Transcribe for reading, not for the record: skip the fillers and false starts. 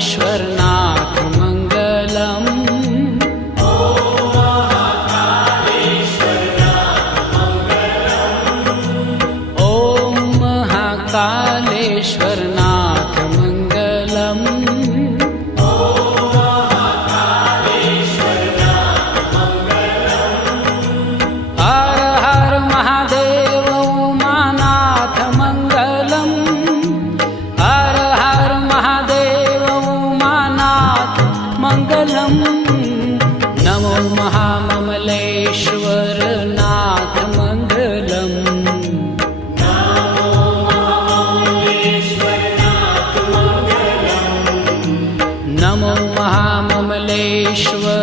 महाकालेश्वरनाथ मङ्गलम्। ॐ महाकालेश्वरनाथ मङ्गलम्। हर हर महादेव उमानाथ मङ्गलम्। हर हर महादेव उमानाथ मङ्गलम्। नमो महाममलेश्वरनाथ मङ्गलम्। नमो महाममलेश्वर